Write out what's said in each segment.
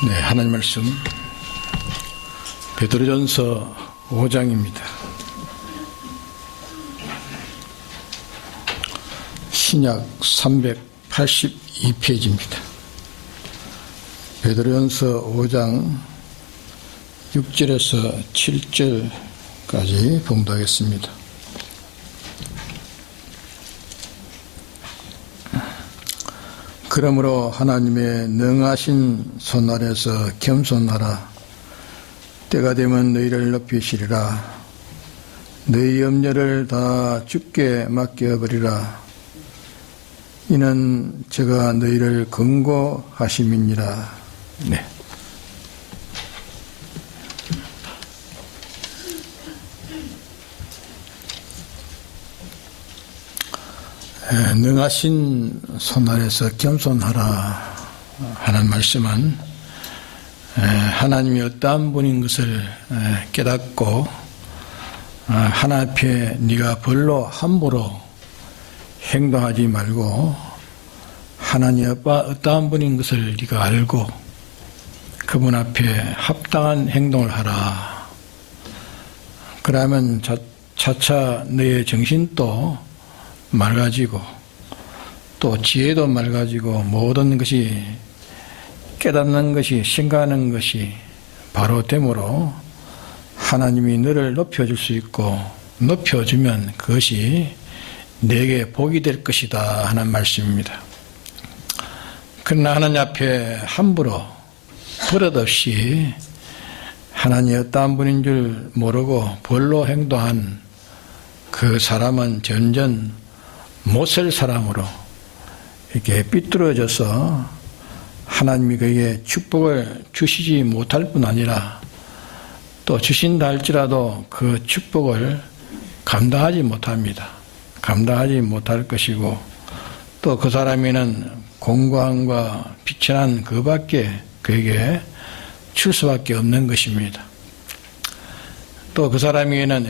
네, 하나님 말씀 베드로전서 5장입니다. 신약 382페이지입니다. 베드로전서 5장 6절에서 7절까지 봉독하겠습니다. 그러므로 하나님의 능하신 손 아래서 겸손하라. 때가 되면 너희를 높이시리라. 너희 염려를 다 주께 맡겨버리라. 이는 제가 너희를 권고하심이니라. 네. 능하신 손 아래서 겸손하라 하는 말씀은 하나님이 어떠한 분인 것을 깨닫고 하나님 앞에 네가 벌로 함부로 행동하지 말고 하나님 어떠한 분인 것을 네가 알고 그분 앞에 합당한 행동을 하라. 그러면 차차 너의 정신도 맑아지고 또 지혜도 맑아지고 모든 것이 깨닫는 것이 생각하는 것이 바로 되므로 하나님이 너를 높여줄 수 있고 높여주면 그것이 내게 복이 될 것이다 하는 말씀입니다. 그러나 하나님 앞에 함부로 버릇없이 하나님이 어떠한 분인 줄 모르고 벌로 행동한 그 사람은 전전 못살 사람으로 이렇게 삐뚤어져서 하나님이 그에게 축복을 주시지 못할 뿐 아니라 또 주신다 할지라도 그 축복을 감당하지 못합니다. 감당하지 못할 것이고 또 그 사람에는 공고함과 비천한 그밖에 그에게 줄 수밖에 없는 것입니다. 또 그 사람에게는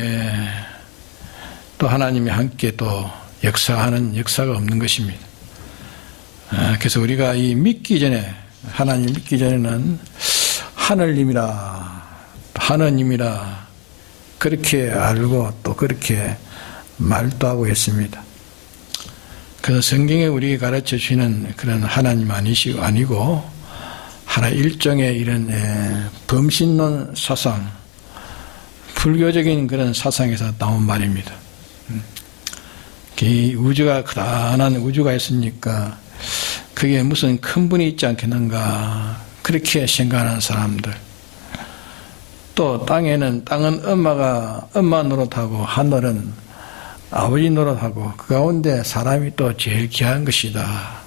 또 하나님이 함께 또 역사하는 역사가 없는 것입니다. 그래서 우리가 이 믿기 전에 하나님 믿기 전에는 하느님이라 그렇게 알고 또 그렇게 말도 하고 있습니다. 그래서 성경에 우리에게 가르쳐 주시는 그런 하나님 아니고 하나 일종의 이런 범신론 사상, 불교적인 그런 사상에서 나온 말입니다. 이 우주가 크다란 우주가 있으니까 그게 무슨 큰 분이 있지 않겠는가 그렇게 생각하는 사람들. 또 땅은 엄마 노릇하고 하늘은 아버지 노릇하고 그 가운데 사람이 또 제일 귀한 것이다.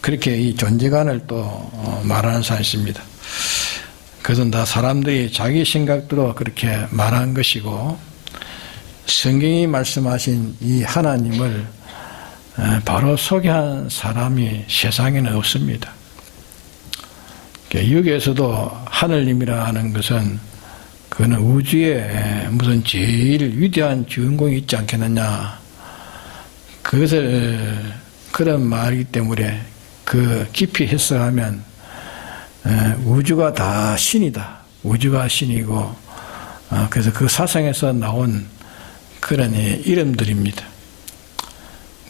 그렇게 이 존재관을 또 말하는 사람이 있습니다. 그것은 다 사람들이 자기 생각대로 그렇게 말한 것이고 성경이 말씀하신 이 하나님을 바로 소개한 사람이 세상에는 없습니다. 여기에서도 하느님이라 하는 것은 그는 우주에 무슨 제일 위대한 주인공이 있지 않겠느냐. 그것을 그런 말이기 때문에 그 깊이 해석하면 우주가 다 신이다. 우주가 신이고 그래서 그 사상에서 나온 그런 이름들입니다.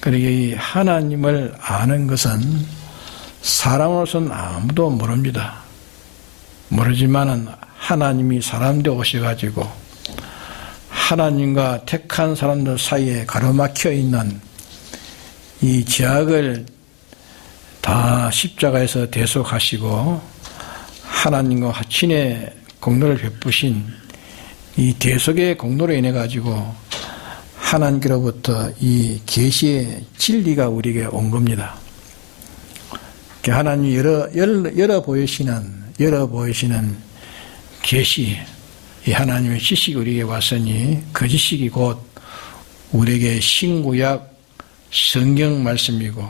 그러게 이 하나님을 아는 것은 사람으로서는 아무도 모릅니다. 모르지만은 하나님이 사람 되어 오셔가지고 하나님과 택한 사람들 사이에 가로막혀 있는 이 죄악을 다 십자가에서 대속하시고 하나님과 친의 공로를 베푸신 이 대속의 공로로 인해 가지고 하나님께로부터 이 계시의 진리가 우리에게 온 겁니다. 하나님이 열어 보이시는 계시, 이 하나님의 지식이 우리에게 왔으니 그 지식이 곧 우리에게 신구약 성경 말씀이고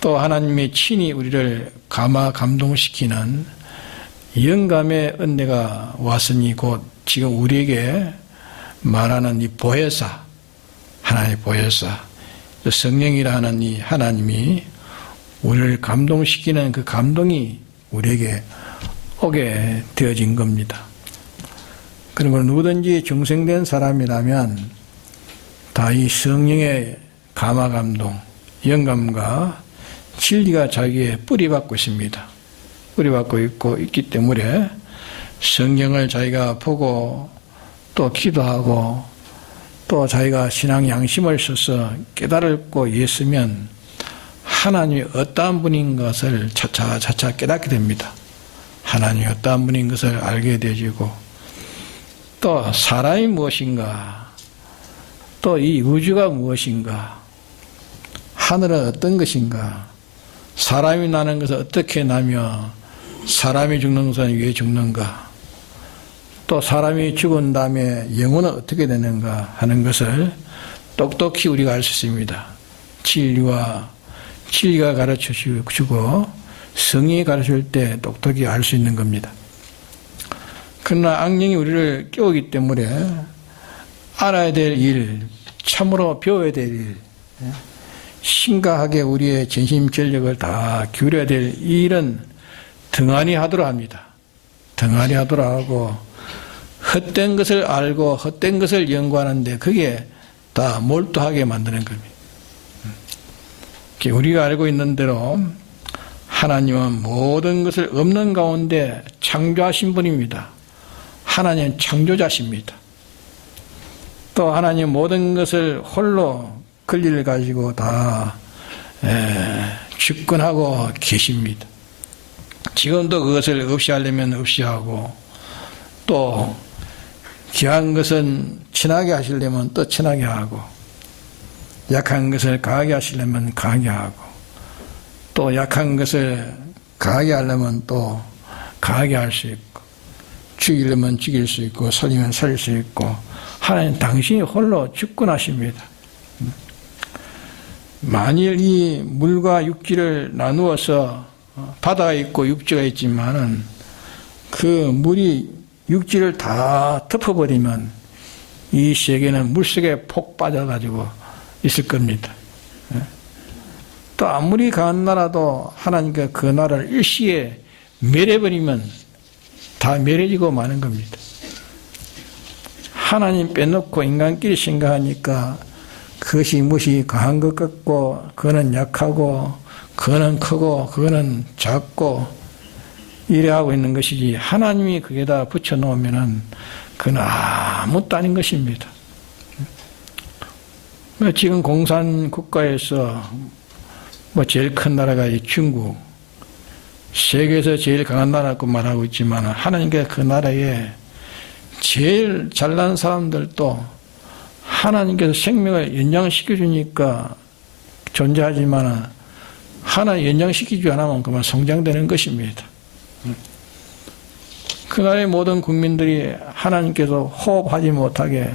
또 하나님의 친히 우리를 감동시키는 영감의 은혜가 왔으니 곧 지금 우리에게 말하는 이 보혜사, 하나님의 보혜사, 성령이라 하는 이 하나님이 우리를 감동시키는 그 감동이 우리에게 오게 되어진 겁니다. 그리고 누구든지 중생된 사람이라면 다 이 성령의 감화감동, 영감과 진리가 자기의 뿌리박고 있습니다. 뿌리박고 있기 때문에 성경을 자기가 보고 또 기도하고 또 자기가 신앙 양심을 써서 깨달고 있으면 하나님이 어떠한 분인 것을 차차 깨닫게 됩니다. 하나님이 어떠한 분인 것을 알게 되어지고 또 사람이 무엇인가, 또 이 우주가 무엇인가, 하늘은 어떤 것인가, 사람이 나는 것은 어떻게 나며 사람이 죽는 것은 왜 죽는가, 또 사람이 죽은 다음에 영혼은 어떻게 되는가 하는 것을 똑똑히 우리가 알 수 있습니다. 진리가 가르쳐 주고 성령이 가르칠 때 똑똑히 알 수 있는 겁니다. 그러나 악령이 우리를 깨우기 때문에 알아야 될 일, 참으로 배워야 될 일, 심각하게 우리의 전심전력을 다 기울여야 될 일은 등한히 하도록 합니다. 등한히 하도록 하고 헛된 것을 알고 헛된 것을 연구하는데 그게 다 몰두하게 만드는 겁니다. 우리가 알고 있는 대로 하나님은 모든 것을 없는 가운데 창조하신 분입니다. 하나님은 창조자십니다. 또 하나님 모든 것을 홀로 권리를 가지고 다 주권하고 계십니다. 지금도 그것을 없이 하려면 없이 하고 또 귀한 것은 친하게 하시려면 또 친하게 하고 약한 것을 강하게 하시려면 강하게 하고 또 약한 것을 강하게 하려면 또 강하게 할 수 있고 죽이려면 죽일 수 있고 살리면 살릴 수 있고 하나님 당신이 홀로 주권하십니다. 만일 이 물과 육지를 나누어서 바다가 있고 육지가 있지만은 그 물이 육지를 다 덮어버리면 이 세계는 물속에 폭 빠져가지고 있을 겁니다. 또 아무리 강한 나라도 하나님께 그 나라를 일시에 멸해버리면 다 멸해지고 마는 겁니다. 하나님 빼놓고 인간끼리 생각하니까 그것이 무엇이 강한 것 같고 그거는 약하고 그거는 크고 그거는 작고 이래 하고 있는 것이지 하나님이 거기에다 붙여놓으면은 그건 아무것도 아닌 것입니다. 지금 공산 국가에서 제일 큰 나라가 이 중국, 세계에서 제일 강한 나라라고 말하고 있지만 하나님께 그 나라에 제일 잘난 사람들도 하나님께서 생명을 연장시켜 주니까 존재하지만 하나 연장시키지 않으면 그만 성장되는 것입니다. 그 나라의 모든 국민들이 하나님께서 호흡하지 못하게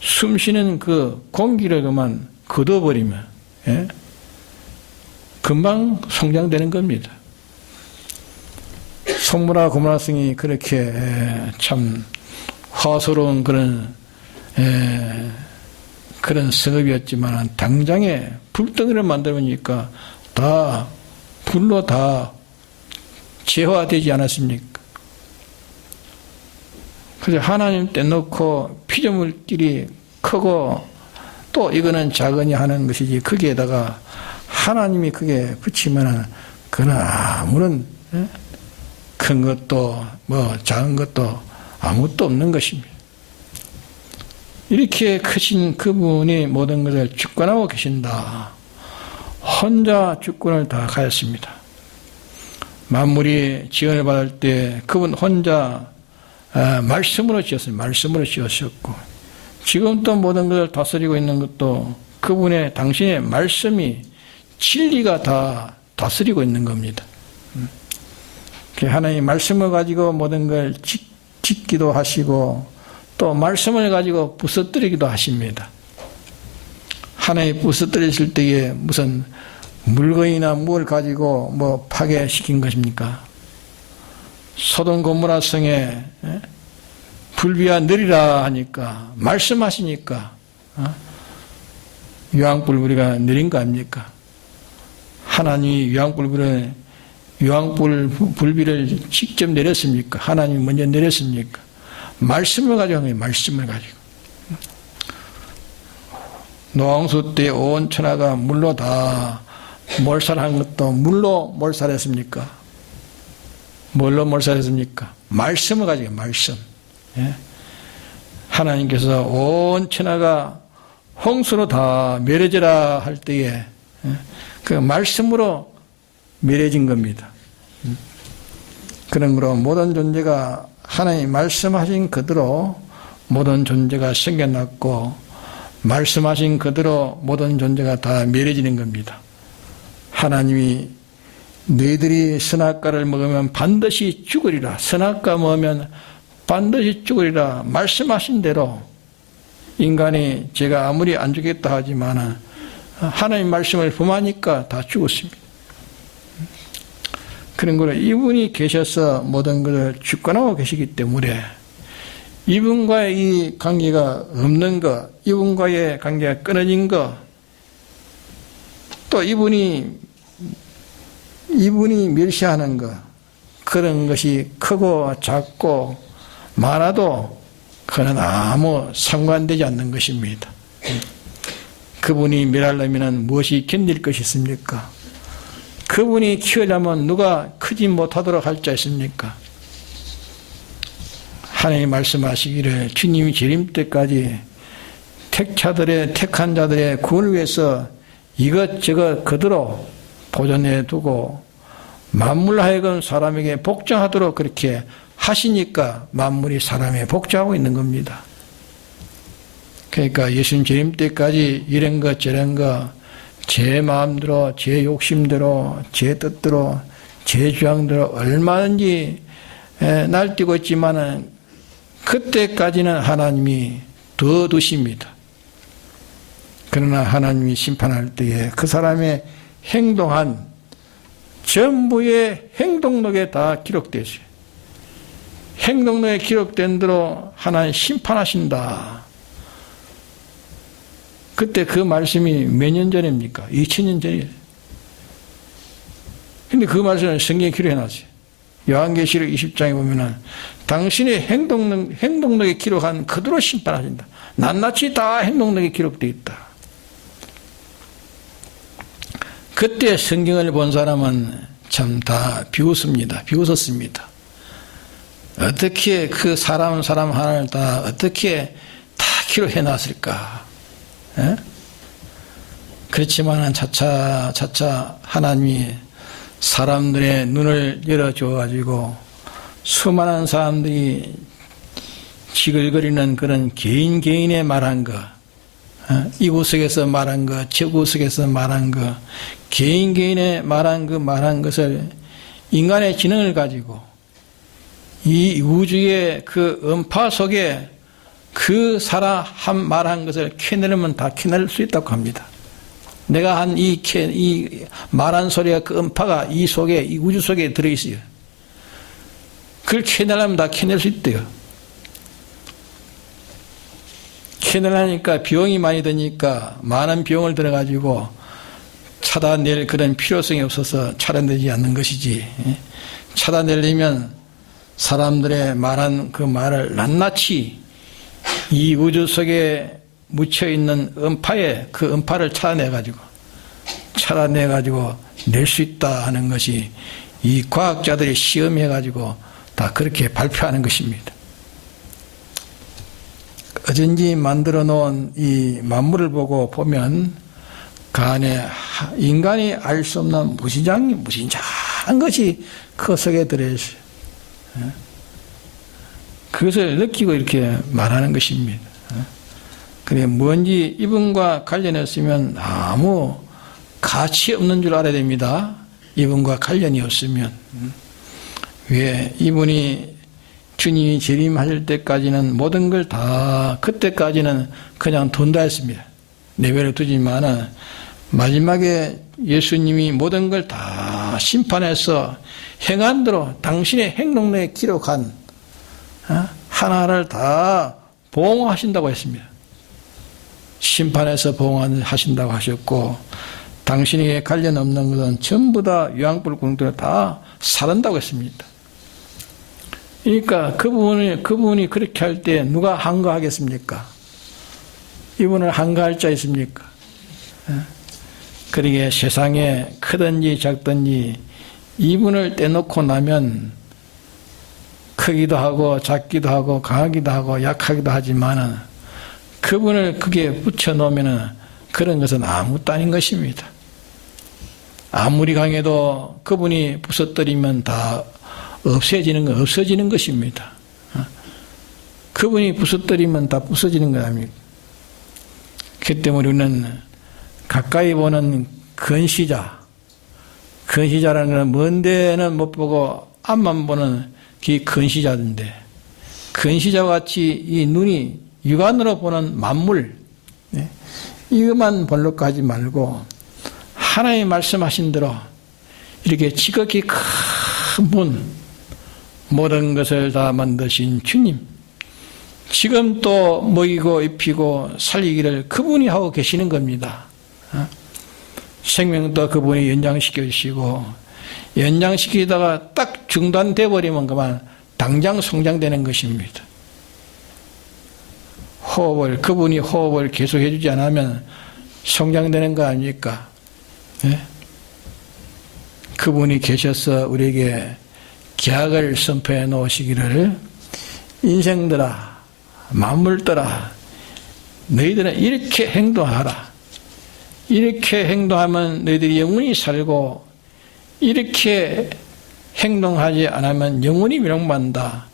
숨쉬는 그 공기를 그만 걷어버리면 금방 성장되는 겁니다. 송무라 고문학생이 그렇게 참 화스러운 그런 성읍이었지만 당장에 불덩이를 만들어보니까 다 불로 다 재화되지 않았습니까? 그래서 하나님 떼놓고 피조물끼리 크고 또 이거는 작으니 하는 것이지 거기에다가 하나님이 그게 붙이면은 그는 아무런 큰 것도 작은 것도 아무것도 없는 것입니다. 이렇게 크신 그분이 모든 것을 주권하고 계신다. 혼자 주권을 다 가졌습니다. 만물이 지원을 받을 때 그분 혼자 말씀으로 지었어요. 말씀으로 지었었고 지금 또 모든 것을 다스리고 있는 것도 그분의 당신의 말씀이 진리가 다 다스리고 있는 겁니다. 하나님 말씀을 가지고 모든 걸 짓기도 하시고 또 말씀을 가지고 부서뜨리기도 하십니다. 하나님 부서뜨리실 때에 무슨 물건이나 뭘 가지고 파괴시킨 것입니까? 소돔 고모라 성에 불비가 느리라 하니까 말씀하시니까 유황불불이가 느린 거 아닙니까? 하나님이 유황불불을 불비를 직접 내렸습니까? 하나님이 먼저 내렸습니까? 말씀을 가지고 한 거예요. 말씀을 가지고. 노홍수 때 온 천하가 물로 다 몰살한 것도 물로 몰살했습니까? 뭘로 몰살했습니까? 말씀을 가지고, 말씀. 예? 하나님께서 온 천하가 홍수로 다 멸해져라 할 때에 그 말씀으로 멸해진 겁니다. 그러므로 모든 존재가 하나님 말씀하신 그대로 모든 존재가 생겨났고 말씀하신 그대로 모든 존재가 다 멸해지는 겁니다. 하나님이 너희들이 선악과를 먹으면 반드시 죽으리라. 선악과 먹으면 반드시 죽으리라. 말씀하신 대로 인간이 제가 아무리 안 죽겠다 하지만 하나님 말씀을 범하니까 다 죽었습니다. 그런 거로 이분이 계셔서 모든 것을 주권하고 계시기 때문에 이분과의 이 관계가 없는 것, 이분과의 관계가 끊어진 것, 또 이분이 멸시하는 것, 그런 것이 크고 작고 많아도 그는 아무 상관되지 않는 것입니다. 그분이 멸하려면 무엇이 견딜 것이 있습니까? 그분이 키우려면 누가 크지 못하도록 할 자 있습니까? 하나님 말씀하시기를 주님이 재림 때까지 택한 자들의 구원을 위해서 이것저것 그대로 보존해 두고 만물 하여금 사람에게 복종하도록 그렇게 하시니까 만물이 사람에 복종하고 있는 겁니다. 그러니까 예수님 재림 때까지 이런 것 저런 것 제 마음대로 제 욕심대로 제 뜻대로 제 주장대로 얼마든지 날뛰고 있지만은 그때까지는 하나님이 더 두십니다. 그러나 하나님이 심판할 때에 그 사람의 행동한 전부의 행동록에 다 기록되어 있어요. 행동록에 기록된 대로 하나님 심판하신다. 그때 그 말씀이 몇 년 전입니까? 2000년 전이에요. 근데 그 말씀을 성경에 기록해놨어요. 요한계시록 20장에 보면은 당신의 행동록에 기록한 그대로 심판하신다. 낱낱이 다 행동록에 기록되어 있다. 그때 성경을 본 사람은 참 다 비웃습니다. 비웃었습니다. 어떻게 그 사람 하나를 다 어떻게 다 기록해놨을까? 예? 그렇지만 차차 하나님이 사람들의 눈을 열어줘 수많은 사람들이 지글거리는 그런 개인의 말한 것, 이 구석에서 말한 것, 저 구석에서 말한 것, 개인의 말한 것을 인간의 지능을 가지고 이 우주의 그 음파 속에 그 사람 말한 것을 캐내려면 다 캐낼 수 있다고 합니다. 내가 한 이 말한 소리가 그 음파가 이 속에, 이 우주 속에 들어있어요. 그걸 캐내려면 다 캐낼 수 있대요. 캐내려니까 비용이 많이 드니까 많은 비용을 들어가지고 찾아낼 그런 필요성이 없어서 찾아내지 않는 것이지. 찾아내려면 사람들의 말한 그 말을 낱낱이 이 우주 속에 묻혀있는 음파에 그 음파를 찾아내가지고 낼 수 있다 하는 것이 이 과학자들이 시험해가지고 다 그렇게 발표하는 것입니다. 어쩐지 만들어 놓은 이 만물을 보고 보면 그 안에 인간이 알 수 없는 무신장한 것이 그 속에 들어있어요. 그것을 느끼고 이렇게 말하는 것입니다. 그래, 뭔지 이분과 관련했으면 아무 가치 없는 줄 알아야 됩니다. 이분과 관련이 없으면. 왜? 이분이 주님이 재림하실 때까지는 모든 걸 다, 그때까지는 그냥 둔다 했습니다. 내버려 두지만은 마지막에 예수님이 모든 걸 다 심판해서 행한 대로 당신의 행동록에 기록한 하나를 다 보응하신다고 했습니다. 심판해서 보응하신다고 하셨고 당신에게 관련 없는 것은 전부 다 유황불 공동에 다 살한다고 했습니다. 그러니까 그분이 그렇게 할 때 누가 한가하겠습니까? 이분을 한가할 자 있습니까? 그러기에 세상에 크든지 작든지 이분을 떼놓고 나면 크기도 하고 작기도 하고 강하기도 하고 약하기도 하지만은 그분을 그게 붙여놓으면은 그런 것은 아무것도 아닌 것입니다. 아무리 강해도 그분이 부서뜨리면 다 없어지는 것입니다. 그분이 부서뜨리면 다 부서지는 거 아닙니까? 그 때문에 우리는 가까이 보는 근시자라는 것은 먼 데는 못 보고 앞만 보는 그 근시자인데, 근시자와 같이 이 눈이 육안으로 보는 만물, 이것만 보려고 하지 말고 하나님 말씀하신 대로 이렇게 지극히 큰 분, 모든 것을 다 만드신 주님, 지금 또 먹이고 입히고 살리기를 그분이 하고 계시는 겁니다. 생명도 그분이 연장시켜 주시고, 연장시키다가 딱 중단돼 버리면 그만 당장 성장되는 것입니다. 그분이 호흡을 계속해 주지 않으면 성장되는 거 아닙니까? 그분이 계셔서 우리에게 계약을 선포해 놓으시기를, 인생들아, 만물들아, 너희들은 이렇게 행동하라. 이렇게 행동하면 너희들이 영원히 살고, 이렇게 행동하지 않으면 영원히 멸망한다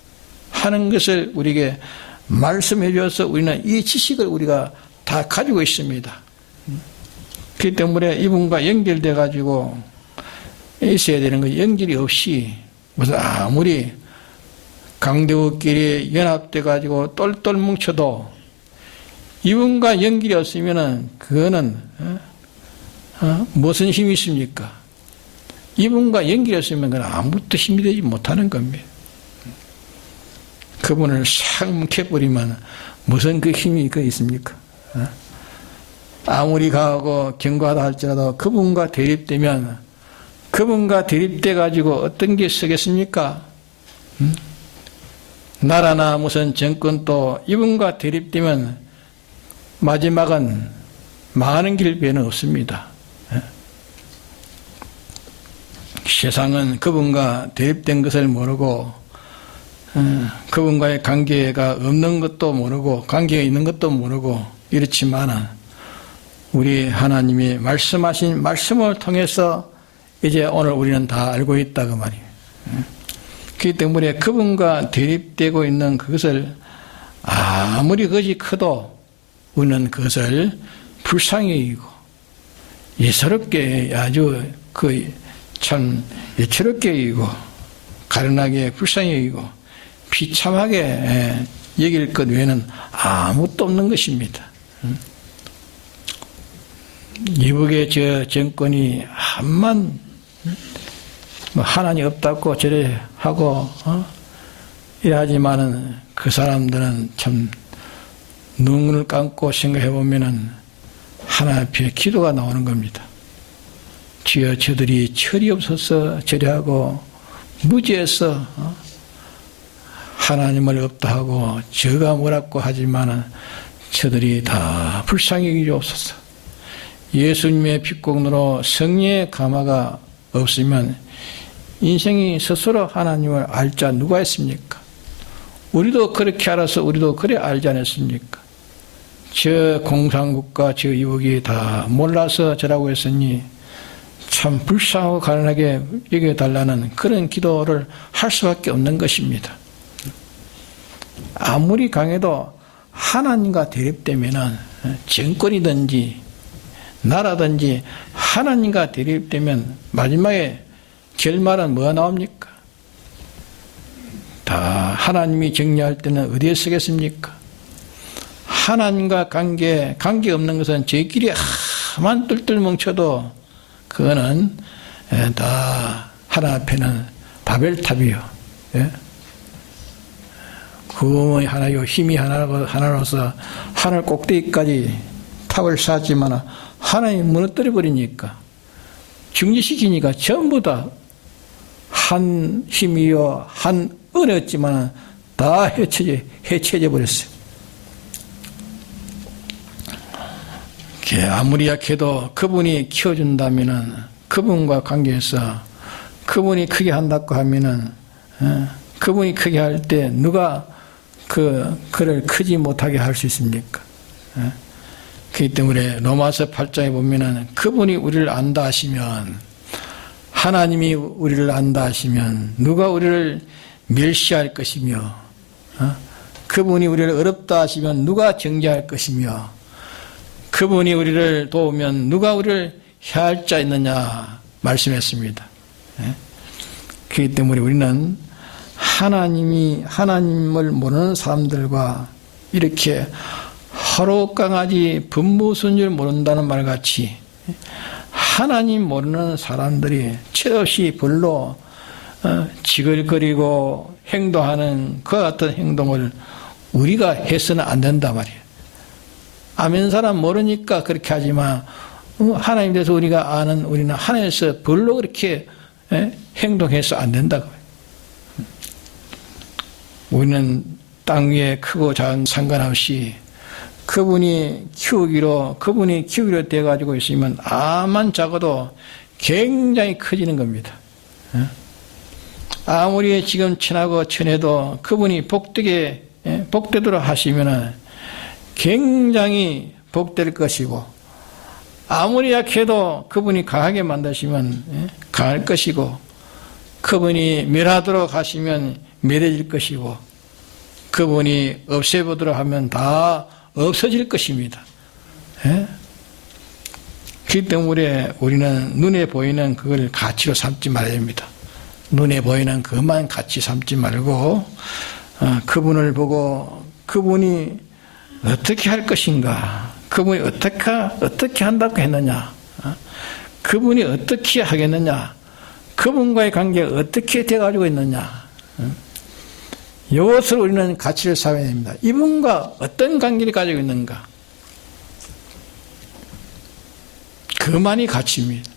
하는 것을 우리에게 말씀해 주어서 우리는 이 지식을 우리가 다 가지고 있습니다. 그렇기 때문에 이분과 연결돼 가지고 있어야 되는 거, 연결이 없이 무슨 아무리 강대우끼리 연합돼 가지고 똘똘 뭉쳐도 이분과 연결이 없으면은 그거는 무슨 힘이 있습니까? 이분과 연결이 없으면 그건 아무것도 힘이 되지 못하는 겁니다. 그분을 싹 뭉쳐버리면 무슨 그 힘이 있습니까? 아무리 강하고 견고하다 할지라도 그분과 대립되면, 그분과 대립돼 가지고 어떤 게 쓰겠습니까? 나라나 무슨 정권도 이분과 대립되면 마지막은 망하는 길 외에는 없습니다. 세상은 그분과 대립된 것을 모르고, 그분과의 관계가 없는 것도 모르고, 관계가 있는 것도 모르고, 이렇지만 우리 하나님이 말씀하신 말씀을 통해서 이제 오늘 우리는 다 알고 있다 그 말이에요. 그렇기 때문에 그분과 대립되고 있는 그것을 아무리 것이 커도 우리는 그것을 불쌍히 여기고, 예사롭게, 아주 참 예체롭게 여기고, 가련하게 불쌍히 여기고, 비참하게 여길 것 외에는 아무것도 없는 것입니다. 이북의 저 정권이 한만 하나님 없다고 저래 하고 이러지만은 그 사람들은 참 눈을 감고 생각해 보면은 하나님 앞에 기도가 나오는 겁니다. 주여, 저들이 철이 없어서 저래하고 무지해서 하나님을 없다 하고 저가 뭐라고 하지만은 저들이 다 불쌍히 여기옵소서. 예수님의 빛공로로 성령의 감화가 없으면 인생이 스스로 하나님을 알 자 누가 있습니까? 우리도 그렇게 알아서 우리도 그래 알지 않았습니까? 저 공산국가 저 이북이 다 몰라서 저라고 했으니 참 불쌍하고 가난하게 여겨달라는 그런 기도를 할 수밖에 없는 것입니다. 아무리 강해도 하나님과 대립되면은 정권이든지 나라든지 하나님과 대립되면 마지막에 결말은 뭐가 나옵니까? 다 하나님이 정리할 때는 어디에 쓰겠습니까? 하나님과 관계 없는 것은 저희끼리 하만 뚫뚫 뭉쳐도 그거는 다 하나 앞에는 바벨탑이요. 예? 구멍이 하나요, 힘이 하나로서 하늘 꼭대기까지 탑을 쌓았지만 하나님 무너뜨려 버리니까, 중지시키니까 전부 다 한 힘이요 한 은혜였지만 다 해체져 버렸어요. 아무리 약해도 그분이 키워준다면은, 그분과 관계에서 그분이 크게 한다고 하면은, 그분이 크게 할 때 누가 그를 크지 못하게 할 수 있습니까? 그렇기 때문에 로마서 8장에 보면은 그분이 우리를 안다 하시면, 하나님이 우리를 안다 하시면 누가 우리를 멸시할 것이며, 그분이 우리를 어렵다 하시면 누가 정죄할 것이며, 그분이 우리를 도우면 누가 우리를 해할 자 있느냐 말씀했습니다. 그렇기 때문에 우리는 하나님을 모르는 사람들과 이렇게 하루 강아지 분무선 줄 모른다는 말같이 하나님 모르는 사람들이 철없이 별로 지글거리고 행동하는 그와 같은 행동을 우리가 해서는 안 된단 말이에요. 아멘 사람 모르니까 그렇게 하지만 하나님 대해서 우리가 아는 우리는 하나님에서 별로 그렇게 행동해서 안 된다고요. 우리는 땅 위에 크고 작은 상관없이 그분이 키우기로 돼 가지고 있으면 암만 작아도 굉장히 커지는 겁니다. 아무리 지금 친하고 친해도 그분이 복되도록 하시면은 굉장히 복될 것이고, 아무리 약해도 그분이 강하게 만드시면 강할 것이고, 그분이 멸하도록 하시면 멸해질 것이고, 그분이 없애보도록 하면 다 없어질 것입니다. 그렇기 때문에 우리는 눈에 보이는 그걸 가치로 삼지 말아야 됩니다. 눈에 보이는 그것만 가치 삼지 말고 그분을 보고 그분이 어떻게 할 것인가, 그분이 어떻게 한다고 했느냐, 그분이 어떻게 하겠느냐, 그분과의 관계가 어떻게 되어가지고 있느냐, 이것을 우리는 가치를 삼아야 됩니다. 이분과 어떤 관계를 가지고 있는가, 그만이 가치입니다.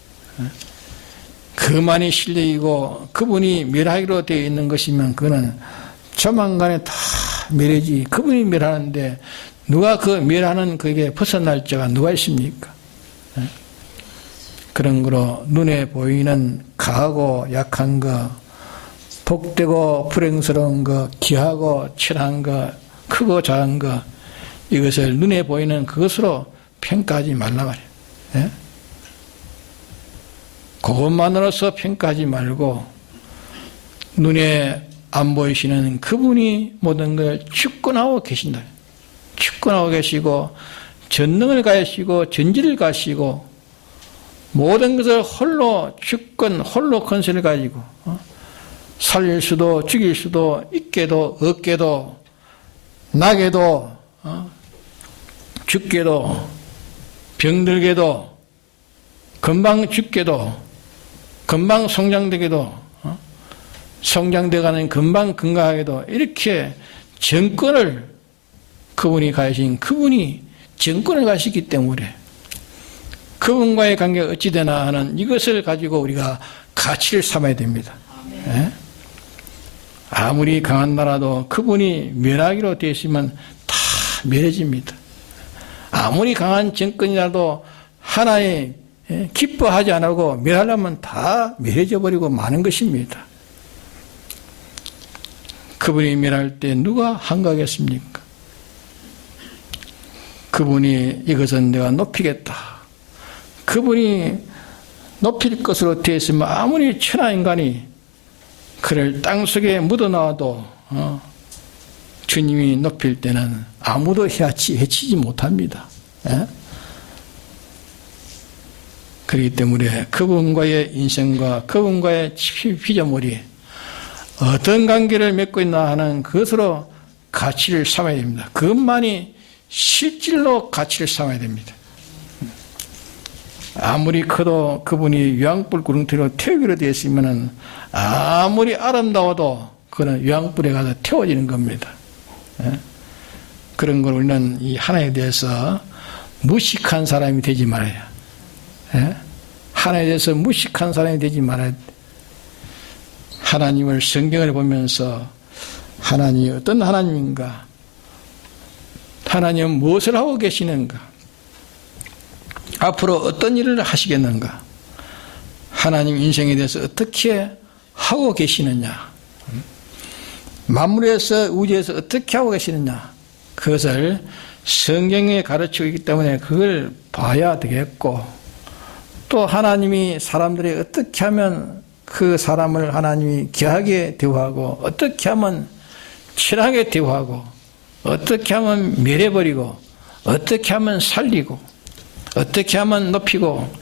그만이 신뢰이고 그분이 멸하기로 되어 있는 것이면 그거는 조만간에 다 멸하지. 그분이 멸하는데 누가 그 멸하는 그게 벗어날 자가 누가 있습니까? 그런 거로 눈에 보이는 강하고 약한 거, 복되고 불행스러운 거, 귀하고 천한 거, 크고 작은 거, 이것을 눈에 보이는 그것으로 평가하지 말라 말이에요. 그것만으로서 평가하지 말고 눈에 안 보이시는 그분이 모든 걸 주권하고 계신다. 주권하고 계시고 전능을 가지시고 전지를 가지시고 모든 것을 홀로 주권, 홀로 권세를 가지고 살릴 수도 죽일 수도 있게도 없게도 나게도 죽게도 병들게도 금방 죽게도 금방 성장되게도 성장되가는 금방 건강하게도 이렇게 정권을 그분이 가지신 그분이 정권을 가지기 때문에 그분과의 관계가 어찌 되나 하는 이것을 가지고 우리가 가치를 삼아야 됩니다. 아무리 강한 나라도 그분이 멸하기로 되어 있으면 다 멸해집니다. 아무리 강한 정권이라도 하나의 기뻐하지 않고 멸하려면 다 멸해져 버리고 마는 것입니다. 그분이 멸할 때 누가 한가하겠습니까? 그분이 이것은 내가 높이겠다. 그분이 높일 것으로 되어 있으면 아무리 천하 인간이 그를 땅속에 묻어놔도 주님이 높일 때는 아무도 해치지 못합니다. 그렇기 때문에 그분과의 인생과 그분과의 피조물이 어떤 관계를 맺고 있나 하는 그것으로 가치를 삼아야 됩니다. 그것만이 실질로 가치를 삼아야 됩니다. 아무리 커도 그분이 유황불 구렁텅이로 태우기로 되어 있으면 아무리 아름다워도 그는 유황불에 가서 태워지는 겁니다. 그런 걸 우리는 이 하나님에 대해서 무식한 사람이 되지 말아야. 하나님에 대해서 무식한 사람이 되지 말아야. 하나님을 성경을 보면서 하나님이 어떤 하나님인가, 하나님은 무엇을 하고 계시는가, 앞으로 어떤 일을 하시겠는가, 하나님 인생에 대해서 어떻게 하고 계시느냐, 만물에서 우주에서 어떻게 하고 계시느냐, 그것을 성경에 가르치고 있기 때문에 그걸 봐야 되겠고, 또 하나님이 사람들이 어떻게 하면 그 사람을 하나님이 귀하게 대우하고, 어떻게 하면 친하게 대우하고, 어떻게 하면 멸해버리고, 어떻게 하면 살리고, 어떻게 하면 높이고,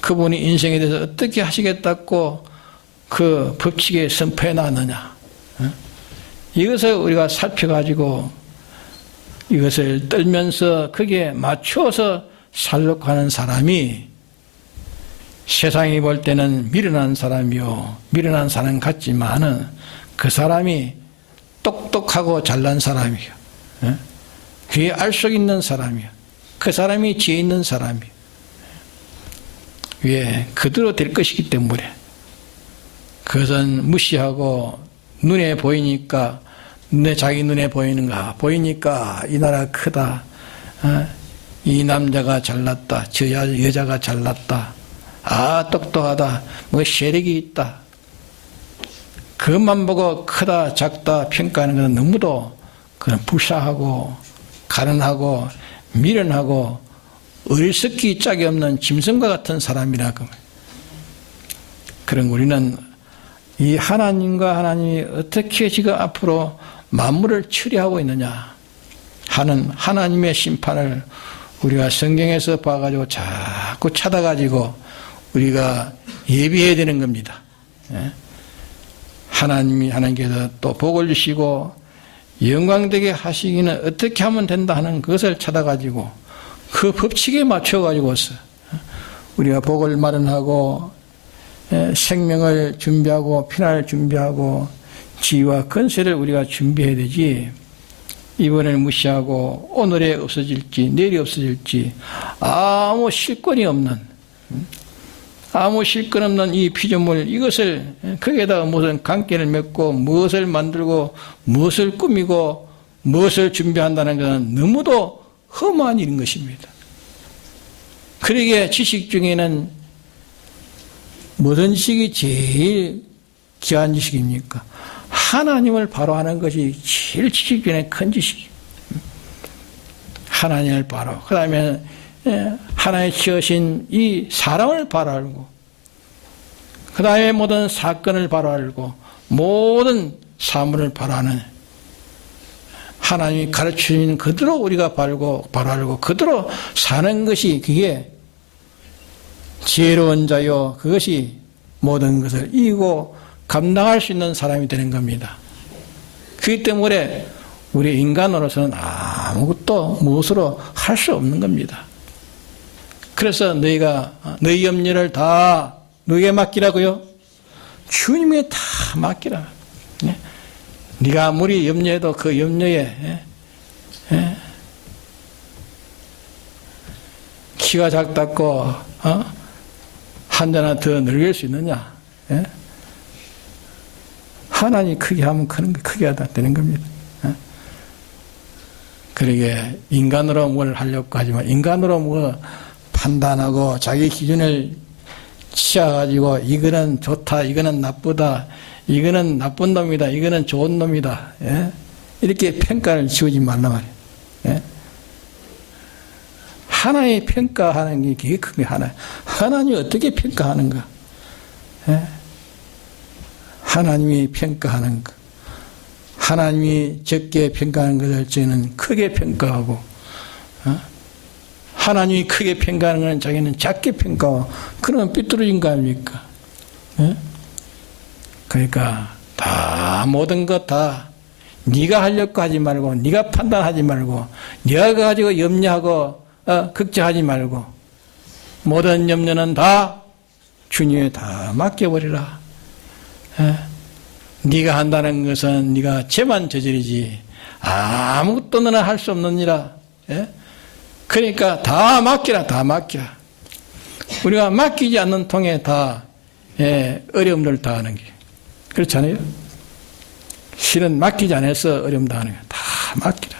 그분이 인생에 대해서 어떻게 하시겠다고 그 법칙에 선포해 놨느냐, 이것을 우리가 살펴가지고 이것을 떨면서 거기에 맞추어서 살려고 하는 사람이 세상이 볼 때는 미련한 사람이요, 미련한 사람 같지만은 그 사람이 똑똑하고 잘난 사람이요, 귀에 알속 있는 사람이요, 그 사람이 지혜 있는 사람이요. 왜? 그대로 될 것이기 때문에. 그것은 무시하고 눈에 보이니까, 자기 눈에 보이니까 이 나라 크다, 이 남자가 잘났다, 저 여자가 잘났다, 아 똑똑하다, 뭐 세력이 있다, 그것만 보고 크다 작다 평가하는 것은 너무도 그건 불쌍하고 가난하고 미련하고 어리석기 짝이 없는 짐승과 같은 사람이라고. 그런 우리는 이 하나님과 하나님이 어떻게 지금 앞으로 만물을 처리하고 있느냐 하는 하나님의 심판을 우리가 성경에서 봐가지고 자꾸 찾아가지고 우리가 예비해야 되는 겁니다. 하나님이 하나님께서 또 복을 주시고 영광되게 하시기는 어떻게 하면 된다 하는 것을 찾아가지고 그 법칙에 맞춰가지고서 우리가 복을 마련하고 생명을 준비하고 피난을 준비하고 지위와 건세를 우리가 준비해야 되지, 이번에는 무시하고 오늘에 없어질지 내일이 없어질지 아무 실권이 없는, 아무 실권 없는 이 피조물, 이것을 거기에다가 무슨 관계를 맺고 무엇을 만들고 무엇을 꾸미고 무엇을 준비한다는 것은 너무도 험한 일인 것입니다. 그러기에 지식 중에는 무슨 지식이 제일 귀한 지식입니까? 하나님을 바로 하는 것이 제일 지식 중에 큰 지식이에요. 하나님을 바로, 그 다음에 하나님 지으신 이 사람을 바로 알고, 그 다음에 모든 사건을 바로 알고, 모든 사물을 바로 아는, 하나님이 가르치는 그대로 우리가 바로 알고 그대로 사는 것이 그게 지혜로운 자요, 그것이 모든 것을 이기고 감당할 수 있는 사람이 되는 겁니다. 그렇기 때문에 우리 인간으로서는 아무것도 무엇으로 할 수 없는 겁니다. 그래서 너희 염려를 다 누구에게 맡기라고요? 주님에게 다 맡기라. 네가 아무리 염려해도 그 염려에 키가 작다고 한 자나 더 늙을 수 있느냐? 하나님이 크게 하면 크게 하다 되는 겁니다. 그러게 인간으로 뭘 하려고 하지만 인간으로 뭐 판단하고 자기 기준을 치어가지고 이거는 좋다, 이거는 나쁘다, 이거는 나쁜 놈이다, 이거는 좋은 놈이다, 이렇게 평가를 지우지 말란 말이에요. 하나의 평가하는 게 그게 큰 게 하나님이 어떻게 평가하는가? 하나님이 평가하는 것, 하나님이 적게 평가하는 것을 저희는 크게 평가하고, 하나님이 크게 평가하는 것은 자기는 작게 평가하고, 그러면 삐뚤어진 거 아닙니까? 그러니까 다 모든 것 다 네가 하려고 하지 말고, 네가 판단하지 말고, 네가 가지고 염려하고 걱정하지 말고, 모든 염려는 다 주님에 다 맡겨버리라. 네가 한다는 것은 네가 죄만 저지르지 아무것도 너는 할 수 없느니라. 그러니까 다 맡기라, 다 맡기라. 우리가 맡기지 않는 통에 다 어려움을 당하는 게. 그렇잖아요. 실은 맡기지 않아서 어려움 당하는 거예요. 다 맡기라.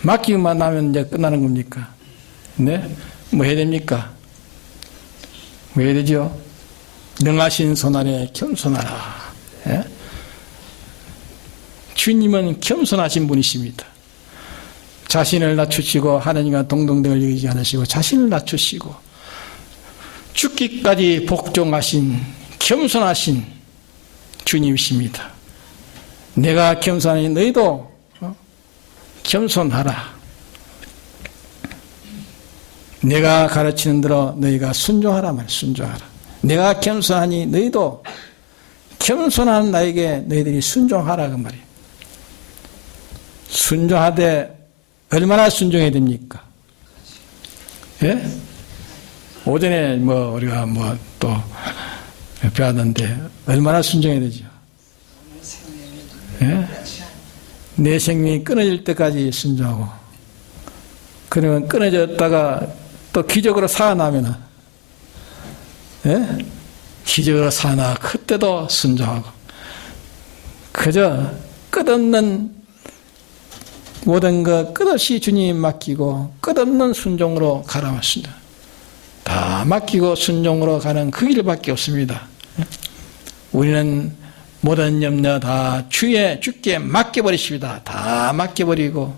맡기기만 하면 이제 끝나는 겁니까? 네? 뭐 해야 됩니까? 뭐 해야 되죠? 능하신 손 아래 겸손하라. 예? 주님은 겸손하신 분이십니다. 자신을 낮추시고 하나님과 동등됨을 여기지 않으시고 자신을 낮추시고 죽기까지 복종하신 겸손하신 주님이십니다. 내가 겸손하니 너희도 겸손하라. 내가 가르치는 대로 너희가 순종하라 말이야. 순종하라. 내가 겸손하니 너희도 겸손한 나에게 너희들이 순종하라 그 말이에요. 순종하되 얼마나 순종해야 됩니까? 예? 오전에 우리가 또 배웠는데 얼마나 순종해야 되죠? 예? 내 생명이 끊어질 때까지 순종하고, 그러면 끊어졌다가 또 기적으로 살아나면, 예? 기적으로 살아나 그때도 순종하고, 그저 끝없는 모든 것 끝없이 주님 맡기고 끝없는 순종으로 가라면 순종. 다 맡기고 순종으로 가는 그 길밖에 없습니다. 우리는 모든 염려 다 주께 맡겨버리십니다. 다 맡겨버리고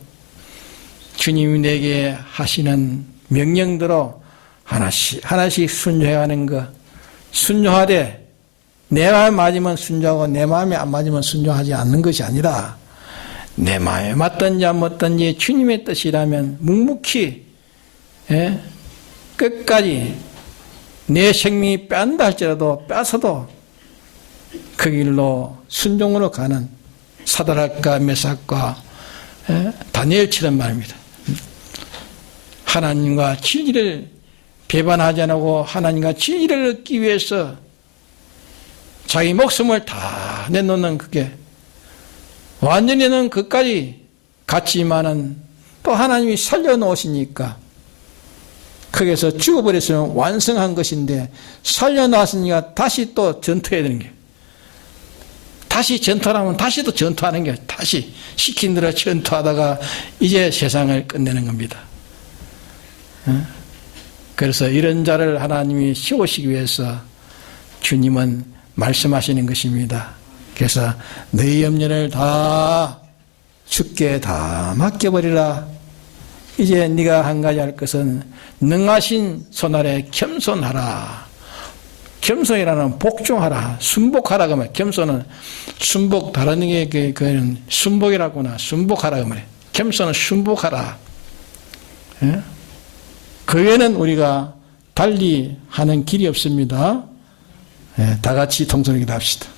주님이 내게 하시는 명령대로 하나씩 순종해가는 것. 순종하되 내 마음에 맞으면 순종하고 내 마음에 안 맞으면 순종하지 않는 것이 아니라 내 마음에 맞든지 안 맞든지 주님의 뜻이라면 묵묵히 끝까지 내 생명이 뺀다 할지라도 뺏어도 그 길로 순종으로 가는 사드락과 메삭과 다니엘처럼 말입니다. 하나님과 진리를 배반하지 않고 하나님과 진리를 얻기 위해서 자기 목숨을 다 내놓는 그게 완전히는 그까지 갔지만은 또 하나님이 살려놓으시니까 거기서 죽어버렸으면 완성한 것인데 살려놨으니까 다시 또 전투해야 되는 게, 다시 전투하면 다시 또 전투하는 게, 다시 시킨 대로 전투하다가 이제 세상을 끝내는 겁니다. 그래서 이런 자를 하나님이 세우시기 위해서 주님은 말씀하시는 것입니다. 그래서 너희 염려를 다 주께 다 맡겨버리라. 이제 네가 한 가지 할 것은 능하신 손 아래 겸손하라. 겸손이라는 복종하라, 순복하라 그 말. 겸손은 순복, 다른 게 그는 순복이라고나 순복하라 그 말이에요. 겸손은 순복하라. 예? 그 외에는 우리가 달리 하는 길이 없습니다. 예, 다 같이 통성기도 합시다.